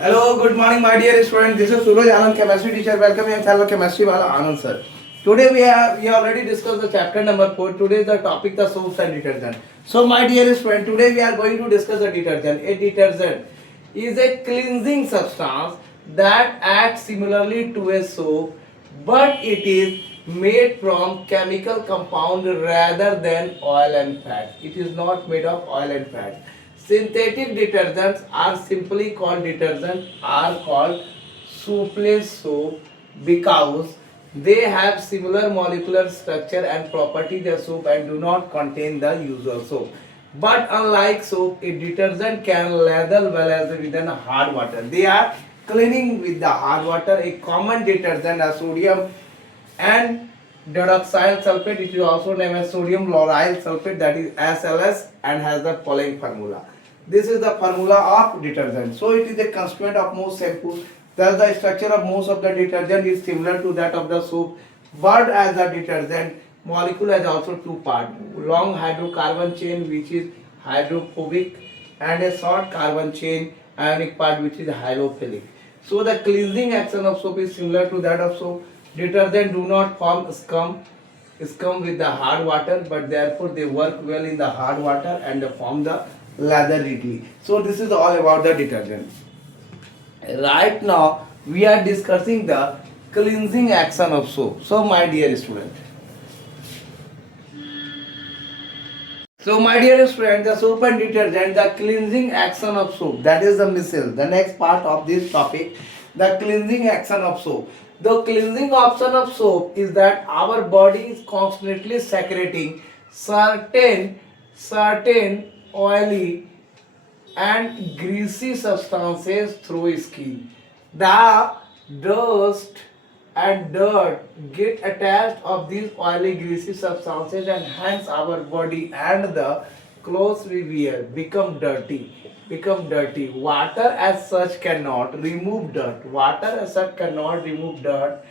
Hello, good morning, my dear student. This is Suraj Anand, chemistry teacher. Welcome your fellow chemistry wala Anand sir. Today we already discussed the chapter number 4. Today the topic the soaps and detergent. So my dear student, today we are going to discuss the detergent. A detergent is a cleansing substance that acts similarly to a soap, but it is made from chemical compound rather than oil and fat. It is not made of oil and fat. Synthetic detergents are simply called detergent are called soapless soap because they have similar molecular structure and properties as soap and do not contain the usual soap. But unlike soap, a detergent can lather well as within hard water. They are cleaning with the hard water. A common detergent is sodium and dioxide sulfate. It is also named as sodium lauryl sulfate, that is SLS, and has the following formula. This is the formula of detergent. So it is a constituent of most shampoos. Thus the structure of most of the detergent is similar to that of the soap. But as the detergent molecule has also two parts: long hydrocarbon chain which is hydrophobic, and a short carbon chain ionic part which is hydrophilic. So the cleansing action of soap is similar to that of soap. Detergent do not form scum with the hard water, but therefore they work well in the hard water and form the lather readily. So this is all about the detergent. Right now we are discussing the cleansing action of soap. So my dear student, my dear student, the soap and detergent, the cleansing action of soap, that is the missile. The next part of this topic, the cleansing action of soap. The cleansing action of soap is that our body is constantly secreting certain oily and greasy substances through skin. The dust and dirt get attached of these oily greasy substances, and hence our body and the clothes we wear become dirty. Water as such cannot remove dirt.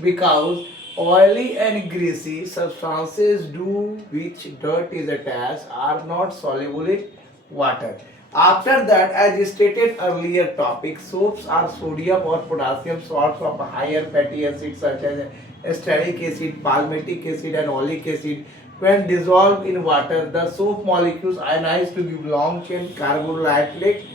Because oily and greasy substances do which dirt is attached are not soluble in water. After that, as stated earlier topic, soaps are sodium or potassium salts of higher fatty acids such as stearic acid, palmitic acid and oleic acid. When dissolved in water, the soap molecules ionize to give long chain carboxylate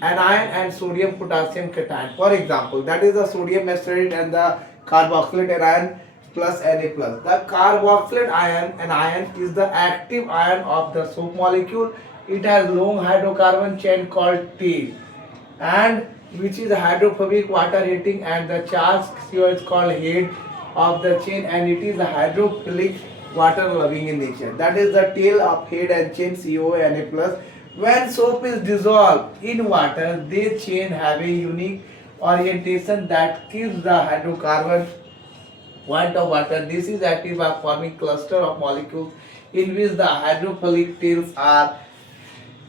anion and sodium potassium cation. For example, that is the sodium acetate and the carboxylate anion plus Na plus. The carboxylate anion is the active ion of the soap molecule. It has long hydrocarbon chain called tail, and which is hydrophobic, water hating, and the charged CO is called head of the chain, and it is hydrophilic, water loving in nature. That is the tail of head and chain CONA plus. When soap is dissolved in water, they chain have a unique orientation that keeps the hydrocarbon point of water. This is active by forming cluster of molecules in which the hydrophilic tails are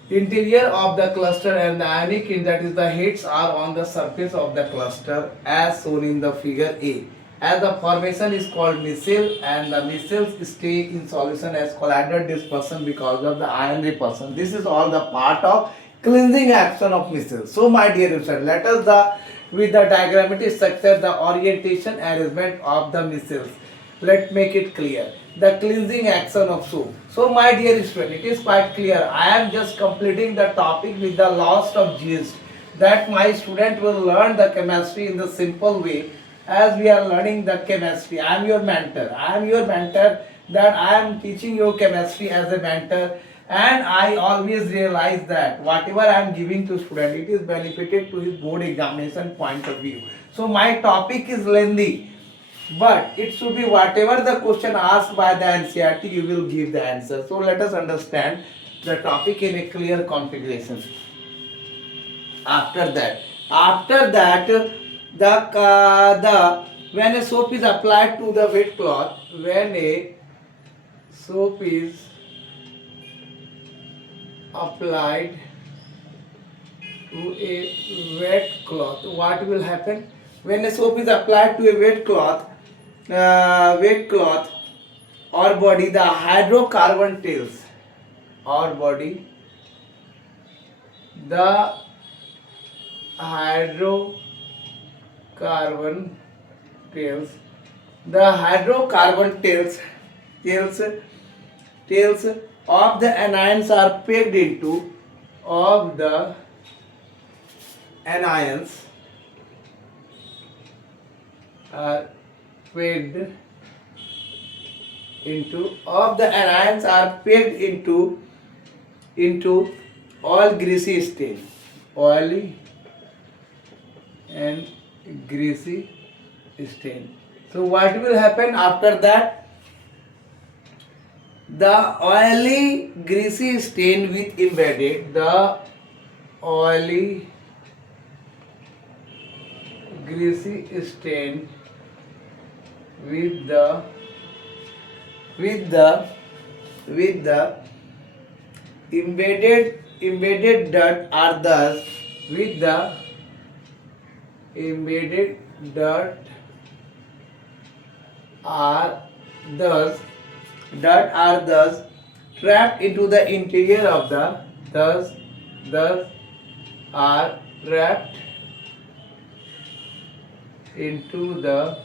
interior of the cluster and the ionic, that is the heads, are on the surface of the cluster as shown in the figure A. As the formation is called micelle, and the micelles stay in solution as colloidal dispersion because of the ion repulsion. This is all the part of cleansing action of micelles. So my dear students, let us with the diagrammatic structure, the orientation arrangement of the micelles. Let's make it clear. The cleansing action of soap. So my dear student, it is quite clear. I am just completing the topic with the loss of gist, that my student will learn the chemistry in the simple way as we are learning the chemistry. I am your mentor. That I am teaching you chemistry as a mentor, and I always realize that whatever I am giving to student, it is benefited to his board examination point of view. So my topic is lengthy, but it should be whatever the question asked by the NCERT, you will give the answer. So let us understand the topic in a clear configuration. After that, the when a soap is applied to the wet cloth, when a soap is applied to a wet cloth, what will happen? When a soap is applied to a wet cloth or body, the hydrocarbon tails or body, the hydrocarbon tails. The hydrocarbon tails tails of the anions are packed into of the anions are packed into of the anions are packed into all greasy stain, oily and greasy stain. So what will happen after that? The oily greasy stain with embedded, the oily greasy stain with with the with the embedded dirt are thus with the embedded dirt are thus trapped into the interior of the thus are trapped into the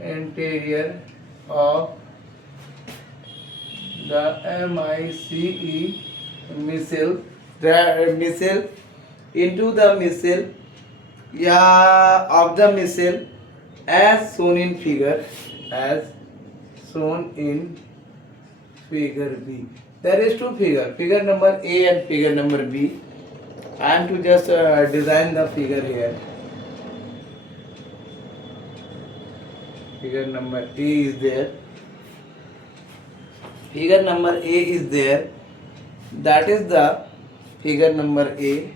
interior of the missile into the missile, of the missile as shown in figure, as shown in figure B. There is two figure number A and figure number B. I am to just design the figure here. Figure number A is there. Figure number A is there. That is the figure number A.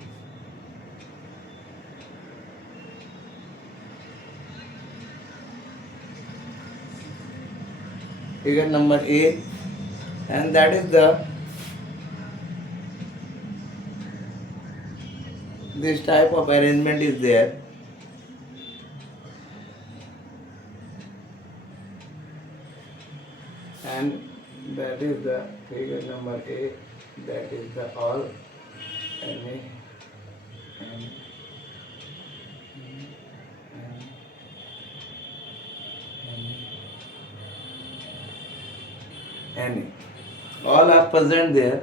Figure number A, and that is this type of arrangement is there. And that is the figure number A, that is the all NA NA. All are present there,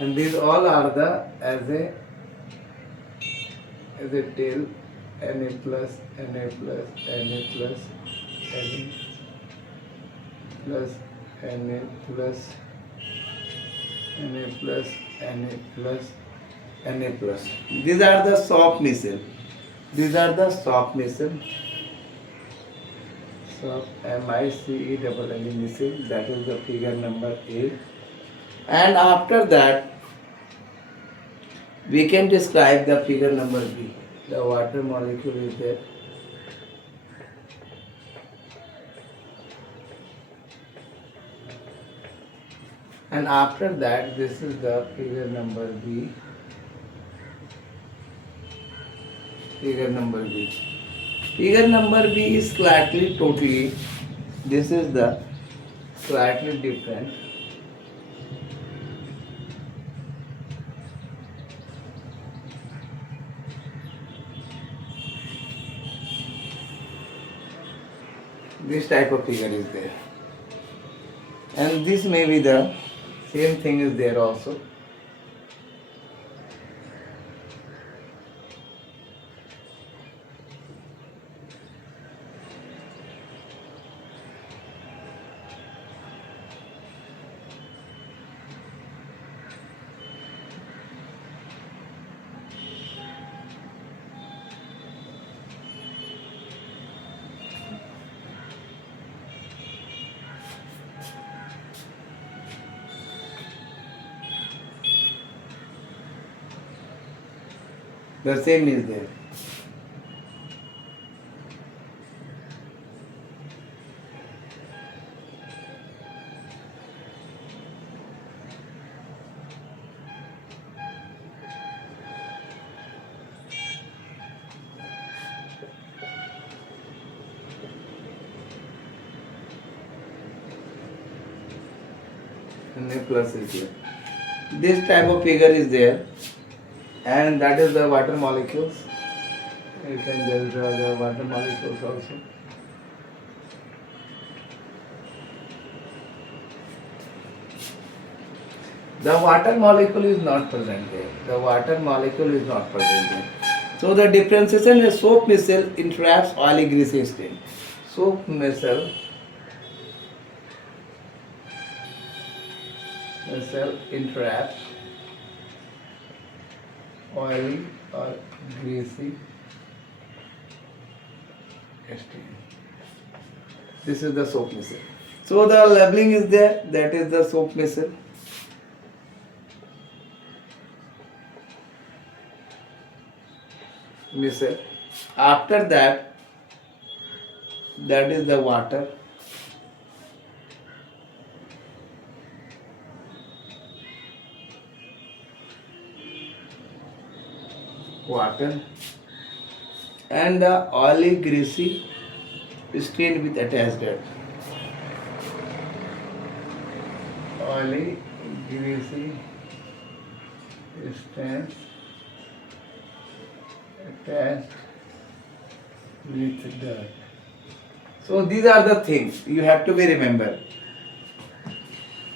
and these all are the as a tail, Na plus Na plus Na plus Na plus Na plus Na plus Na plus Na plus. These are the soft missile. These are the soft missile. Soft MICE missile. That is the figure number A. And after that, we can describe the figure number B. The water molecule is there. And after that, this is the figure number B. Figure number B. Figure number B is slightly totally. This is the slightly different. This type of figure is there, and this may be the same thing is there also. The same is there. And A plus is there. This type of figure is there. and that is the water molecules. You can just draw the water molecules also. The water molecule is not present there. The water molecule is not present there. So the differentiation is soap missile entraps oily greasy stain. Soap missile entraps oily or greasy stain. This is the soap missile. So the labeling is there. That is the soap missile. After that, that is the water. And the oily greasy stain with attached dirt. Oily greasy stains attached with dirt. So these are the things you have to be remember.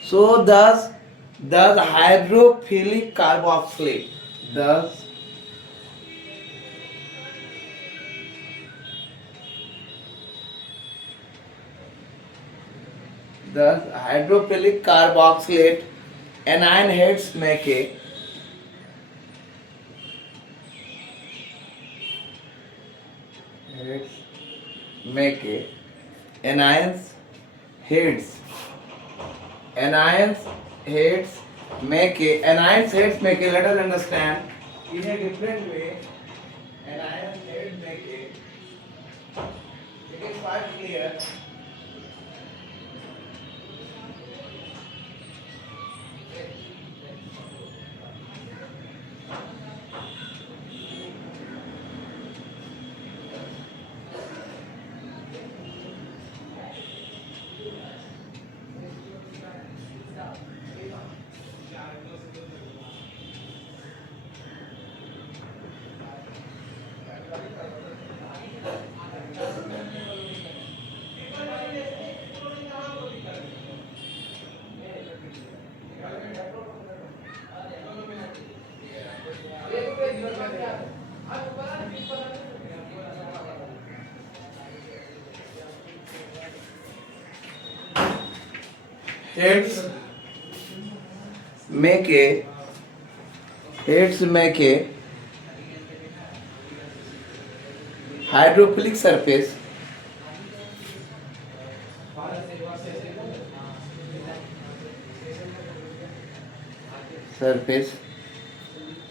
So thus hydrophilic carboxylate thus hydrophilic carboxylate anion heads make a anions heads make a let us understand in a different way. Anion heads make a, it is quite clear. Heads make a hydrophilic surface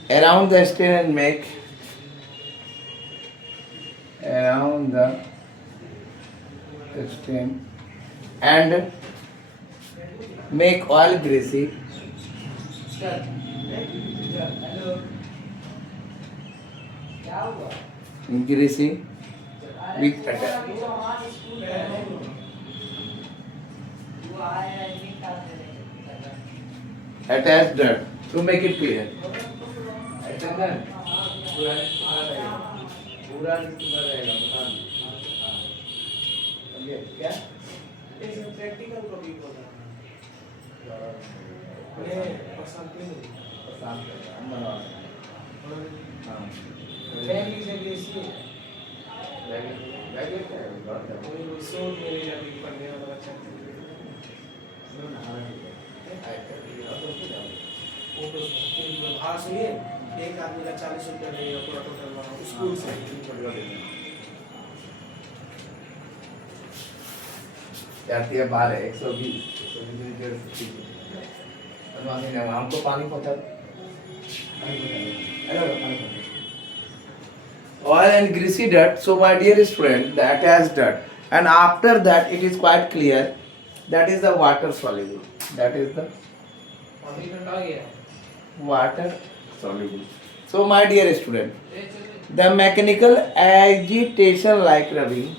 around the stain and make around the stain and make oil greasy with attached dirt to make it clear. क्या practical को भी बोला हाँ सुनिए एक आदमी का 40 रुपया लगेगा पूरा टोटल स्कूल से जाती है 12 120 हमको पानी पहुंचा oil and greasy dirt. So my dear student, that has dirt, and after that it is quite clear that is the water soluble. That is the water soluble. So my dear student, the mechanical agitation like rubbing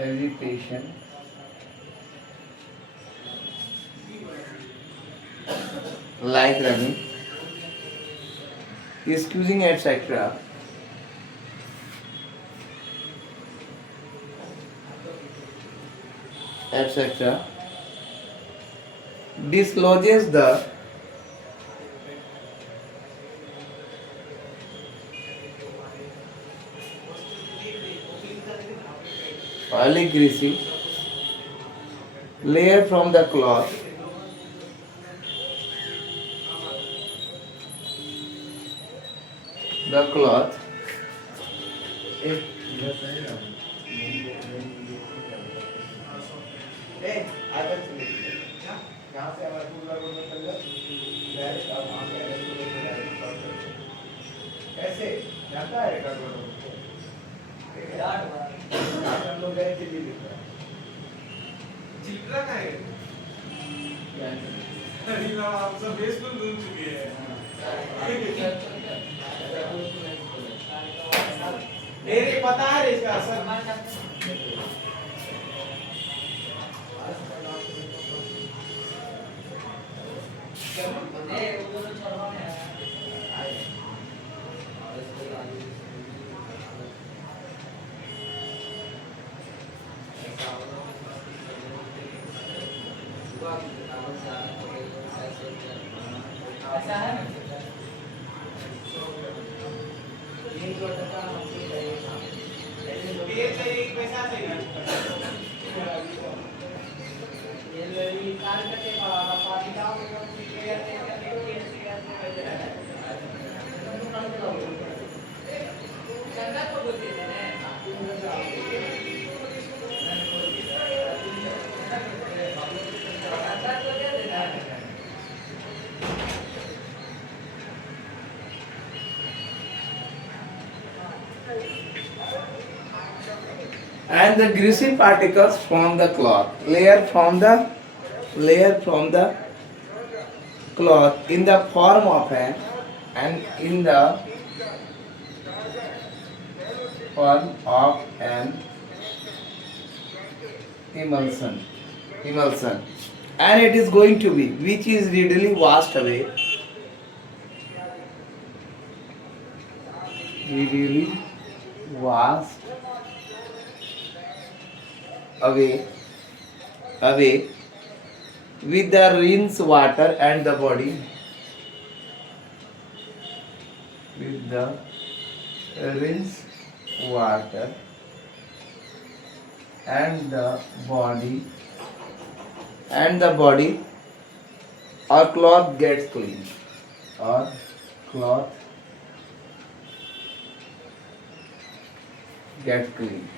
agitation like rubbing, squeezing, etc., etc., dislodges the oily greasy layer from the cloth. The cloth. ऐसे जाता है चिल्ड्रा का है आमचा base पण दोन चुकी आहे मेरे पता है इसका असर ऐसा है पैसा चाहिए and the greasy particles from the cloth layer from the cloth in the form of an and in the form of an emulsion and it is going to be which is readily washed away readily washed away with the rinse water and the body with the rinse water and the body or cloth gets clean or cloth gets clean.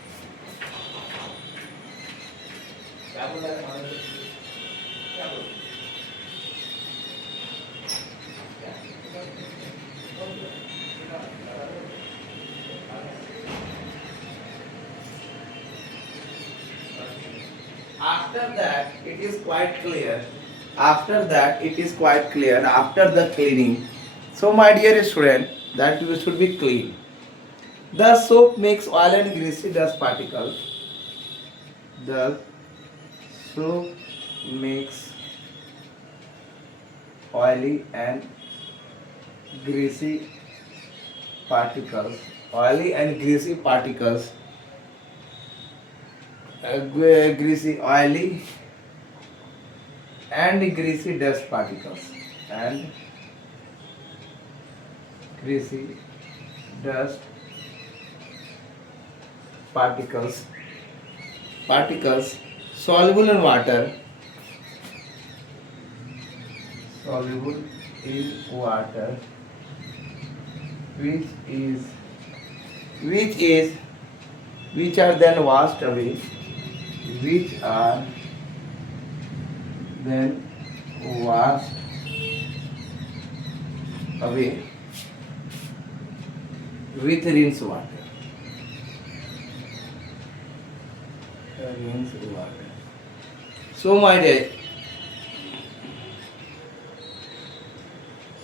After that it is quite clear after the cleaning. So my dear student, that you should be clean. The soap makes oil and greasy dust particles. The soap makes oily and greasy particles greasy, oily and greasy dust particles and greasy dust particles soluble in water which are then washed away with rinse water. So my dear,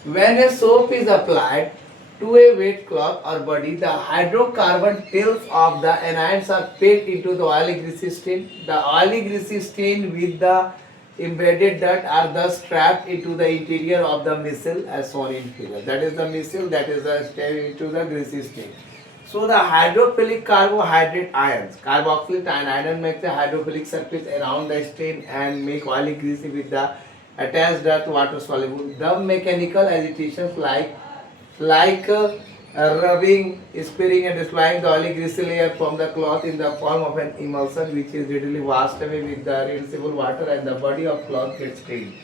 when a soap is applied to a wet cloth or body, the hydrocarbon tails of the anions are packed into the oily greasy stain. The oily greasy stain with the embedded dirt are thus trapped into the interior of the missile as shown in figure. That is the missile that is into the greasy state. So the hydrophilic carbohydrate ions, carboxyl and iron make the hydrophilic surface around the stain and make oily greasy with the attached dirt water soluble. The mechanical agitations like rubbing, spearing and destroying the oily greasy layer from the cloth in the form of an emulsion which is readily washed away with the rinsable water and the body of cloth gets stained.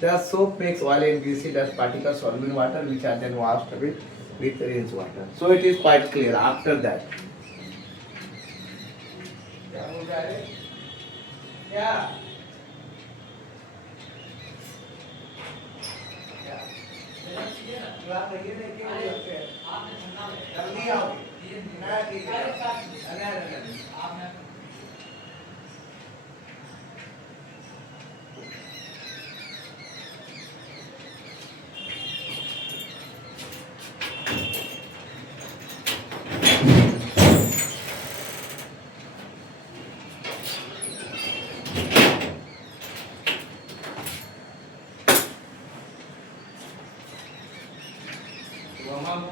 The soap makes oily and greasy dust particles soluble in water which are then washed away with rinse water. So it is quite clear after that. Yeah.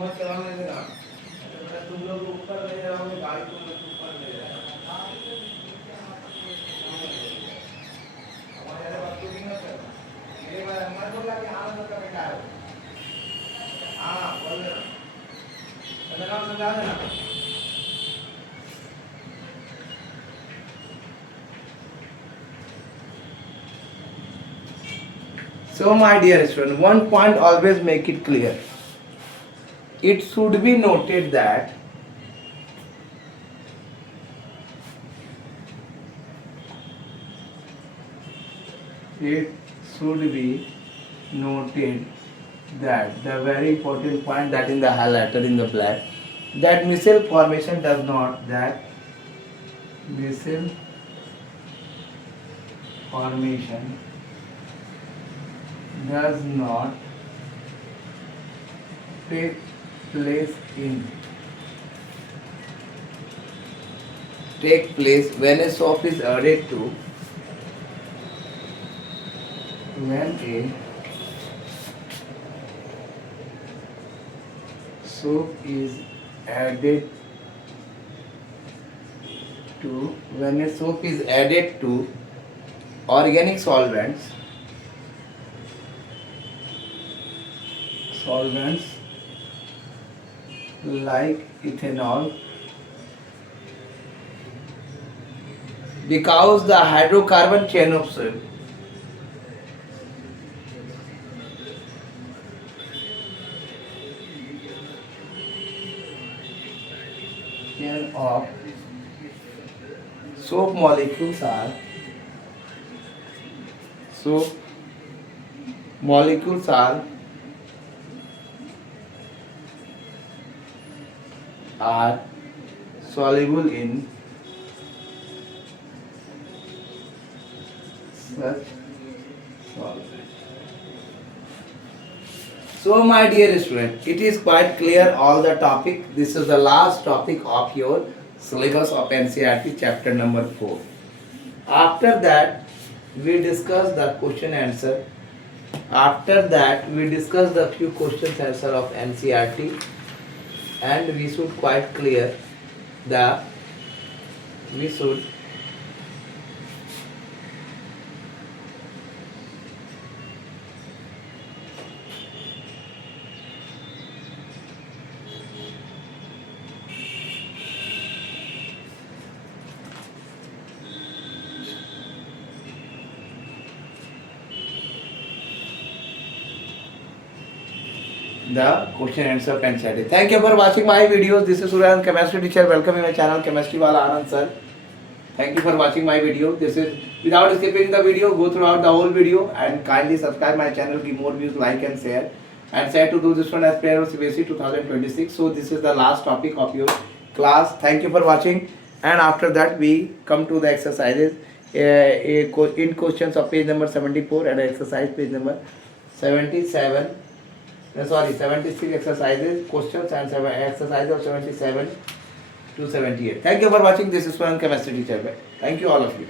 मत चलाने देना तुम लोग ऊपर ले जाओगे गाड़ी तुम लोग ऊपर ले जाएगा हमारे यार बात नहीं करना मेरे बारे हमारे बोला कि हाँ मतलब का बेटा है हाँ बोल देना नाम समझा देना So my dear student, one point always make it clear. It should be noted that the very important point that in the highlighter in the black, that missile formation does not take place when a soap is added to when a soap is added to organic solvents like ethanol, because the hydrocarbon chain of soap molecules are soluble in such solvent. So my dear student, it is quite clear all the topic. This is the last topic of your syllabus of NCERT chapter number 4. After that we discuss the question answer. After that we discuss the few questions answer of NCERT, and we should quite clear the question answer of NCERT. Thank you for watching my videos. This is Suryan, chemistry teacher. Welcome in my channel, Chemistry Wala Anand sir. Thank you for watching my video. This is without skipping the video, go throughout the whole video and kindly subscribe my channel, give more views, like and share. And share to do this one as prayer of CBSE 2026. So this is the last topic of your class. Thank you for watching. And after that we come to the exercises. In questions of page number 74 and exercise page number 76 exercises, questions and exercises of 77 to 78. Thank you for watching. This is Swaran, chemistry teacher. Thank you all of you.